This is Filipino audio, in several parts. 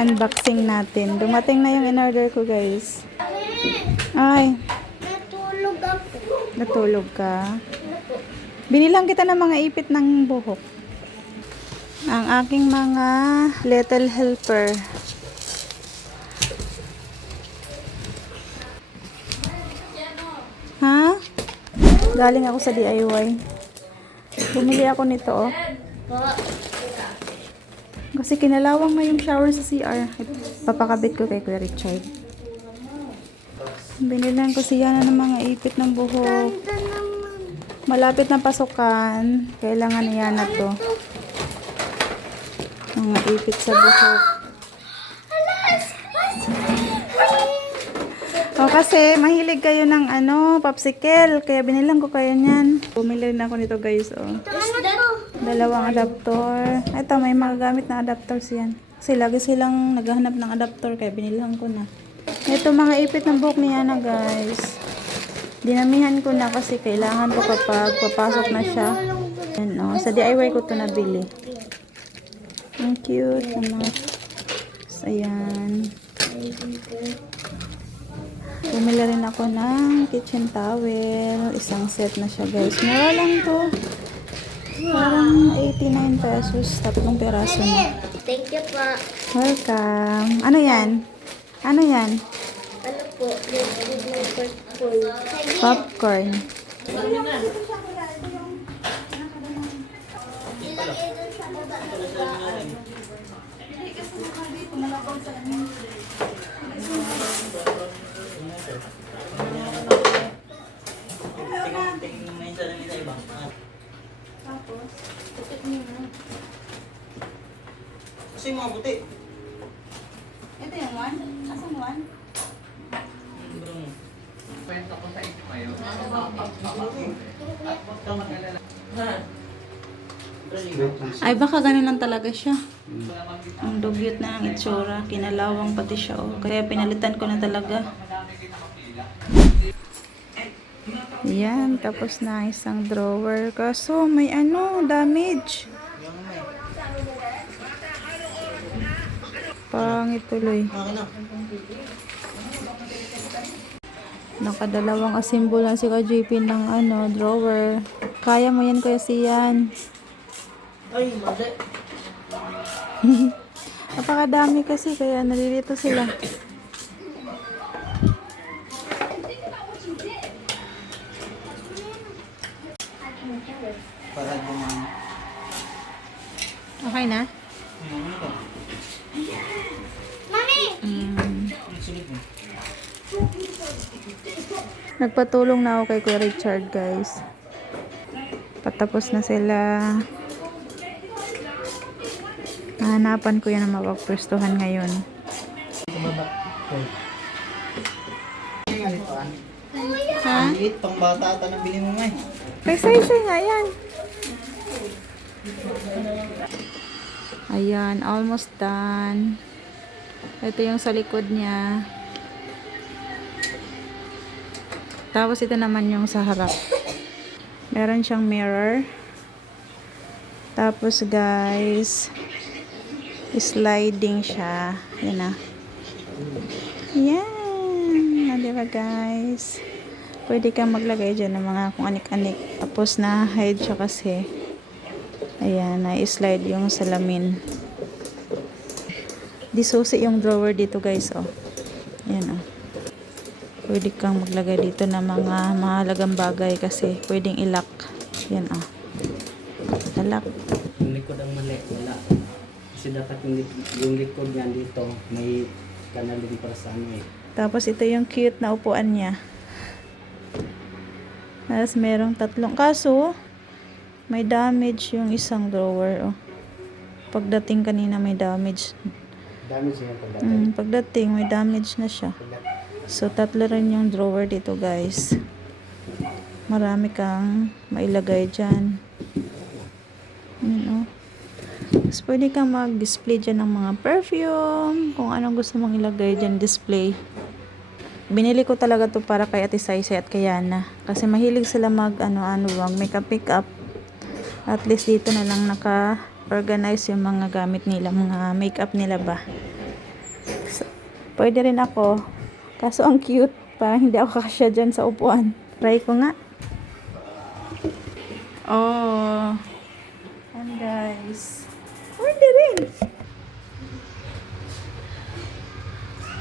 unboxing natin. Dumating na yung in-order ko, guys. Ay, Natulog ako. natulog ka. Binilang kita ng mga ipit ng buhok. Ang aking mga little helper. Ha? Galing ako sa DIY. Bumili ako nito, oh. Kasi kinalawang na yung shower sa CR. Papakabit ko kay Kuya Richard. Binilan ko siya na ng mga ipit ng buhok. Ganda naman. Malapit na pasukan. Kailangan niya na to. Mga ipit sa buhok. O kasi mahilig kayo ng popsicle. Kaya binilan ko kayo niyan. Bumili na ako nito, guys. Oh. Dalawang adapter. Ito, may magagamit na adapters yan. Kasi lagi silang naghahanap ng adapter. Kaya binilan ko na. Ito, mga ipit ng buhok niya na, guys. Dinamihan ko na kasi kailangan ko kapag papasok na siya. Ayan, oh. Sa DIY ko to nabili. Ang cute naman. Ayan. Bumili rin ako ng kitchen towel. Isang set na siya, guys. Mura lang to. Parang 89 pesos. 3 peraso na. Thank you po. Welcome. Ano yan? Ano yan? Ano po? Popcorn. Kasi mga buti. Ito yung one? Asan one? Kwento ko sa inyo kayo. Ay, baka ganun lang talaga siya. Ang dugyot na ang itsura. Kinalawang pati siya. Oh. Kaya pinalitan ko na talaga. Yan. Tapos na isang drawer. Kaso may damage. Pangit tuloy. Nakadalawang asimbol lang si JP ng drawer. Kaya mo yan, Kuya Sian. Ay, mali. Napakadami kasi kaya nalilito sila. Para gumana. Okay na? Mami! Nagpatulong na ako kay Kuya Richard, guys. Patapos na sila. Hahanapan ko yan na mapagpwestuhan ngayon. Ha? Liit, pang bata ata na bili mo ngay. Kay Sai nga yan. Ayan, almost done. Ito yung sa likod niya. Tapos ito naman yung sa harap. Meron siyang mirror. Tapos, guys, sliding siya. Yan na. Yan. Diba, guys? Pwede kang maglagay dyan ng mga kung anik-anik. Tapos na-hide siya kasi. Ayan, na-slide yung salamin. Disusi yung drawer dito, guys, oh. Ayan, oh. Pwede kang maglagay dito ng mga mahalagang bagay kasi pwedeng ilak. Yan, oh. Ilak. Yung likod ang mali, wala. Kasi dapat yung likod niyan dito, may kanal din para sa Tapos ito yung cute na upuan niya. Tapos merong 3. Kaso, may damage yung isang drawer, oh. Pagdating kanina may damage. Damage niya pagdating. Pagdating may damage na siya. So, 3 rin yung drawer dito, guys. Marami kang mailagay dyan. Ayan, oh. Tapos, pwede kang mag-display dyan ng mga perfume. Kung anong gusto mong ilagay dyan, display. Binili ko talaga to para kay Ate Saisay at kay Yana. Kasi mahilig sila makeup pick-up. At least dito na lang naka-organize yung mga gamit nila, mga makeup nila ba. Pwede rin ako. Kaso ang cute. Parang hindi ako kasya dyan sa upuan. Try ko nga. Oh. And guys. Pwede rin.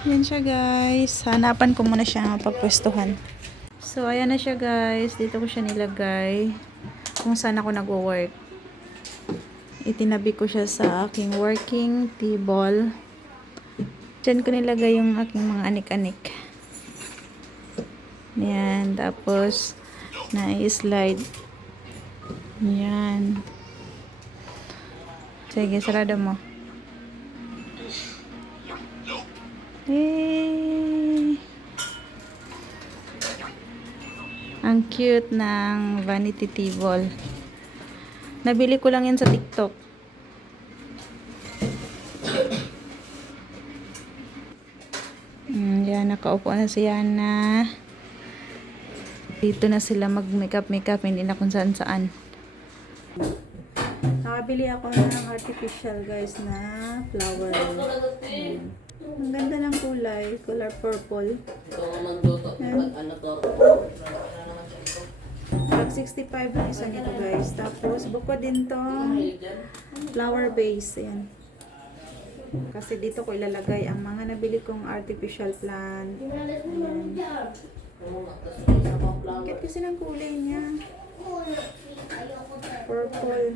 Yan siya guys. Hanapan ko muna siya mapagpwestuhan. So, ayan na siya guys. Dito ko siya nilagay. Kung saan ako nag-work. Itinabi ko siya sa aking working table. Diyan ko nilagay yung aking mga anik-anik. Yan. Tapos, na-slide. Yan. Sige, sarado mo. Hey! Ang cute ng vanity table. Nabili ko lang yan sa TikTok. Yan, nakaupo na si Yana. Dito na sila mag-makeup, hindi na kung saan saan. Nakabili ako ng artificial guys na flower. Ang ganda ng kulay, color purple. Pag 65 ang isa nito guys. Tapos bukod din tong flower base. Ayan. Kasi dito ko ilalagay ang mga nabili kong artificial plant. Ayan. Bakit kasi ng kulay niya? Purple.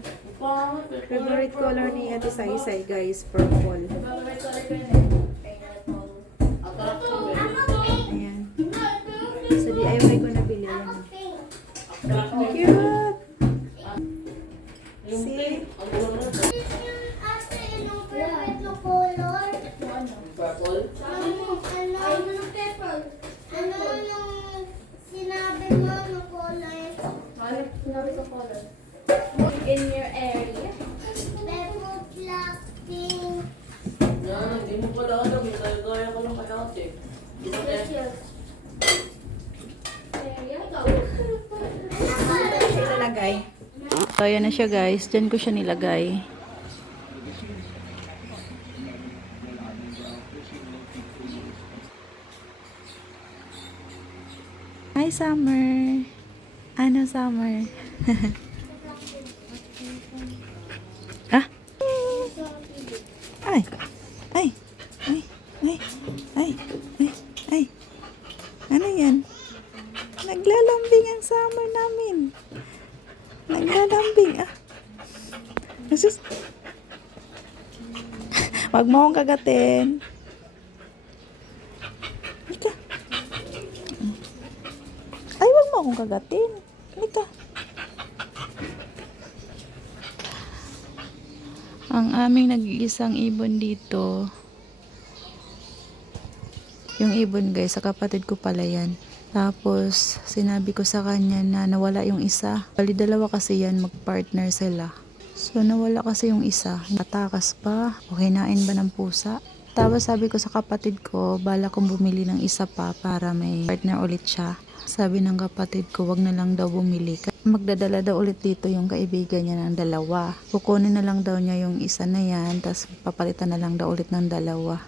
Favorite color ni Ate Saysay guys, purple. Ayan. So DIY ko nabili. Ayan. Ang cute! See? Ano yung sinabi mo ng color? Sinabi sa color. In your area. Purple, black, pink. Yan, hindi mo pala alam. Gaya ko lang kaya ate. Area. Ilalagay. So, ayan na siya guys. Diyan ko siya nilagay. Hi, Summer. Ano, Summer? Ah? Ay. Ay. Ay. Ay. Ay. Ay. Ay. Ano yan? Naglalambing ang Summer namin. Naglalambing. Ah. Asus. Wag mo akong kagatin. Ika. Ay, wag mo akong kagatin. Ika. Ang aming nag-iisang ibon dito. Yung ibon guys, sa kapatid ko pala yan. Tapos, sinabi ko sa kanya na nawala yung isa. Bali, dalawa kasi yan, magpartner sila. So, nawala kasi yung isa. Natakas pa. O kinain ba ng pusa? Tapos, sabi ko sa kapatid ko, bala kong bumili ng isa pa para may partner ulit siya. Sabi ng kapatid ko, wag na lang daw bumili. Magdadala daw ulit dito yung kaibigan niya ng dalawa. Kukunin na lang daw niya yung isa na yan, tapos papalitan na lang daw ulit ng dalawa.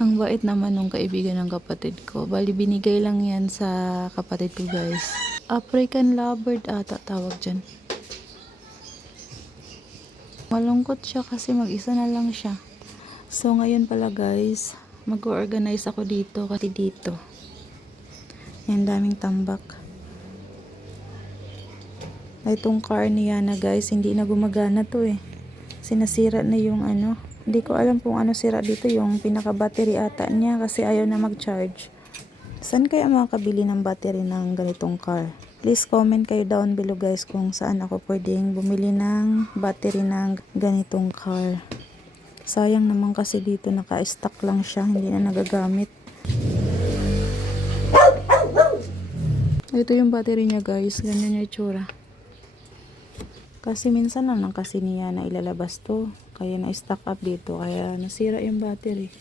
Ang bait naman nung kaibigan ng kapatid ko. Bali, binigay lang yan sa kapatid ko guys. African lovebird ata tawag dyan. Malungkot siya kasi mag-isa na lang siya. So ngayon pala guys, mag-organize ako dito kasi dito. Yan, daming tambak. Itong car niya na guys, hindi na gumagana to eh. Sinasira na yung ano. Hindi ko alam kung ano sira dito, yung pinaka-battery ata niya kasi ayaw na mag-charge. Saan kaya makakabili ng battery ng ganitong car? Please comment kayo down below guys kung saan ako pwedeng bumili ng battery ng ganitong car. Sayang naman kasi dito naka-stock lang siya, hindi na nagagamit. Ito yung battery niya guys, ganyan yung itsura. Kasi minsan lang kasi niya na ilalabas to, kaya na-stock up dito, kaya nasira yung battery.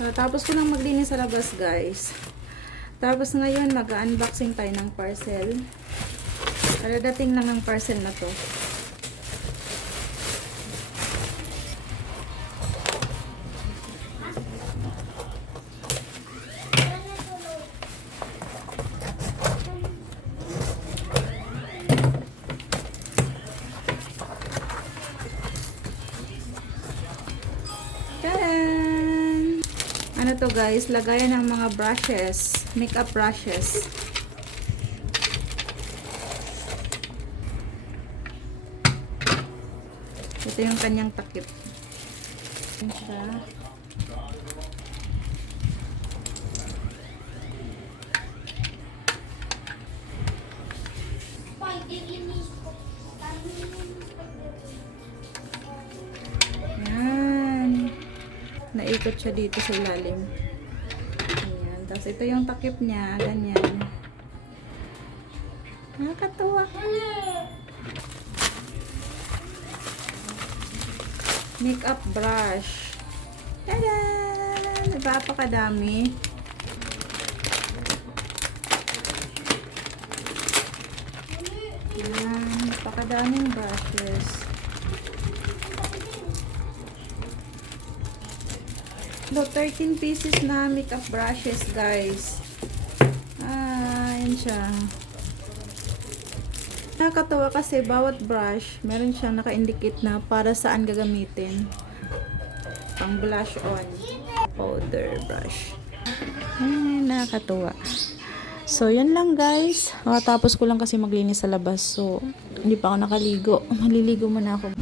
Tapos ko lang maglinis sa labas, guys. Tapos ngayon, mag-unboxing tayo ng parcel. Dadating lang ng parcel na to. Tadan! Ano to guys? Lagayan ng mga brushes. Makeup brushes. Ito yung kanyang takip. Ayan siya. Yan. Naikot siya dito sa ilalim. Ayan. Tapos ito yung takip niya. Ganyan. Nakakatuwa. Makeup brush. Tada! Napakadami. Ayan. Napakadaming brushes. No, 13 pieces na makeup brushes, guys. Ayan siya. Nakakatawa kasi bawat brush, meron siyang naka-indicate na para saan gagamitin. Pang blush on. Powder brush. Ay, nakakatawa. So, yun lang guys. Tapos ko lang kasi maglinis sa labas. So, hindi pa ako nakaligo. Maliligo muna ako.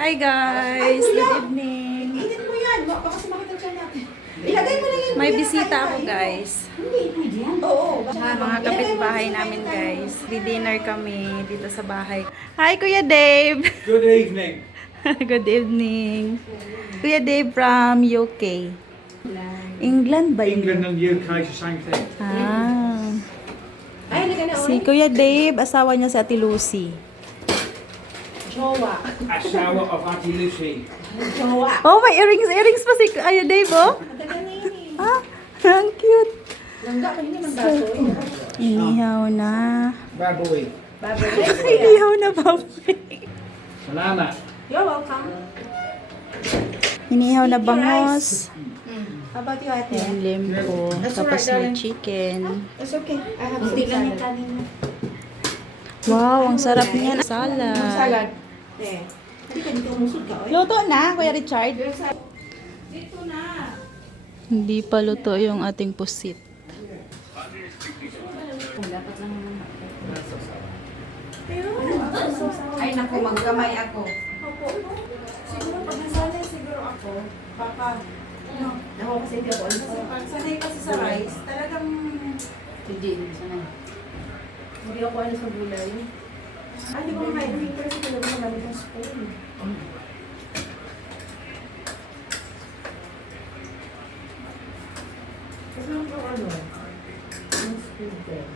Hi guys! Good evening! May bisita ako guys. Mga kapitbahay namin guys. Di-dinner kami dito sa bahay. Hi Kuya Dave! Good evening. Good evening. Kuya Dave from UK. England ba yun? England and UK is the same thing. Ah. Si Kuya Dave, asawa niya si Ate Lucy. A shower of Auntie Lucy. Oh, may earrings pa si Kuya Dave, oh. Ah, ang cute. Inihaw na. Baboy. Inihaw na baboy. Salamat. Inihaw na bangos. Yung limpo. Tapos may chicken. Wow, ang sarap niyan. Salad. Luto na, Kuya Richard. Hindi pa luto yung ating pusit. Ay naku, magkamay ako. Siguro pag nasanay siguro ako, baka, no, Ako kasi hindi ako alis. pag sanay kasi sa rice, talagang, Hindi, sanay. Hindi ako alis sa gulay. Hindi ko makain kasi talaga magamit ng spoon. Kasi lang po ano, yung spoon din.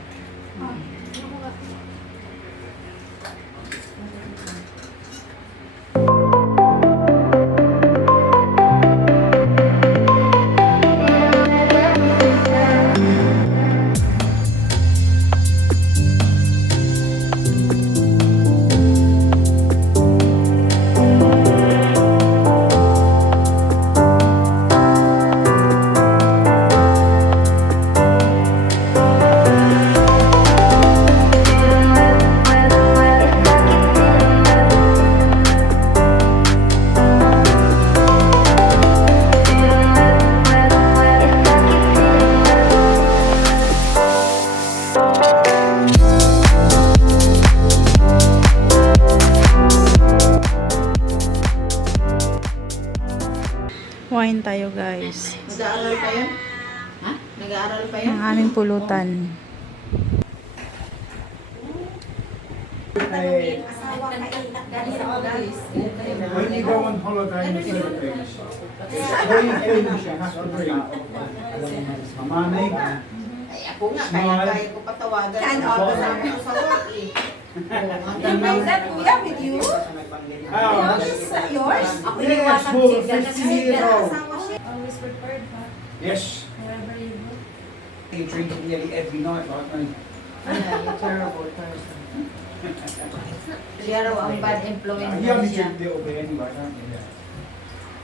wine tayo guys. Nag-aaral pa yan? Ha? Nag-aaral pa yan? Ang aming pulutan. When you go on holiday in the Philippines, 3 things you have to bring. Money, Ay, ako nga, kaya ko patawagan. Saan ako sa work eh. You made that kuya with you? Oh, Is that yours? Ako yung yes, watang for chicken. 50 years old. Always prepared, huh? Yes. Wherever you go. You drink it nearly every night, like me. Yeah, you're terrible person. Siya raw ang bad influence You only siya. drink a little bit anyway, don't you? Yeah.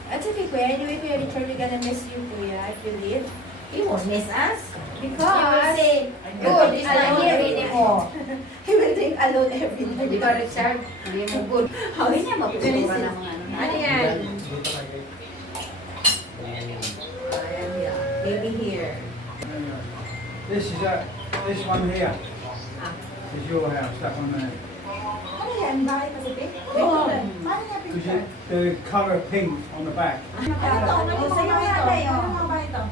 That's okay, Kuya. Anyway, Kuya Richard, we're gonna miss you, Kuya, if you leave. He won't miss us. Because He will say, good, it's not here anymore. he will drink alone every night. Di ba, Richard? Hindi mo good. Hindi niya mapupura ng mga ano. Ano yan? Ayan yan. Baby here. This one here. Is your house, that one there. Ano yan? Bahay Pacific? Oo. Paano niya Because picture? the colour pink on the back. Ano sa'yo yata eh? Ano mga bahay ito?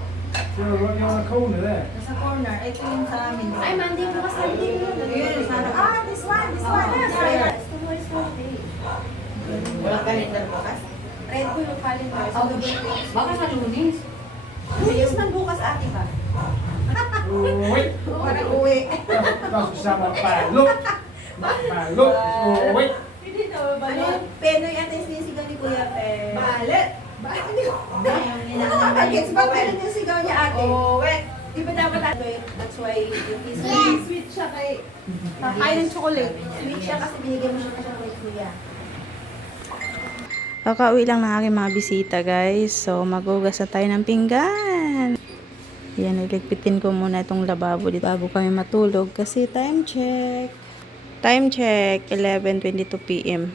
You're on the corner there. Nasa corner. Ito yung sa amin. Ay, mandi mo kasi. Yun, sana. Ah, this one. This one. Yes. Tomorrow is Friday. Walang kalendar bukas? Red ko yung calendar. So, Baka sa Lunes. Lunes man bukas ate ba? Wait. Parang uwi. Doesn't sound like bad look. Bad look. Oh, wait. Hindi na ba? Ano? Penoy ate sinisigaw ni Kuya Pe. Balet. Gets ba ganun yung sigaw niya ate? Wait. Di ba dapat ate? That's why he's sweet siya kay... Kakain ng chocolate. Sweet siya kasi binigyan mo siya ng chocolate Kuya. Kakauwi lang ng aking mga bisita, guys. So, magugas na tayo ng pinggan. Yan, iligpitin ko muna itong lababo dito bago kami matulog. Kasi time check. Time check, 11:22 p.m.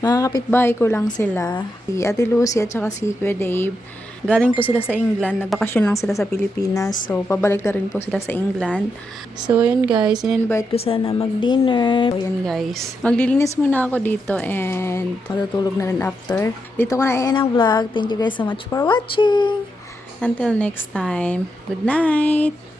Mga kapitbahay ko lang sila. Si Ate Lucy at saka si Kuya Dave. Galing po sila sa England. Nagbakasyon lang sila sa Pilipinas. So, pabalik na rin po sila sa England. So, yun guys. In-invite ko sana mag-dinner. So, yun guys. Maglilinis muna ako dito and matutulog na rin after. Dito ko na i-end ang vlog. Thank you guys so much for watching. Until next time. Good night!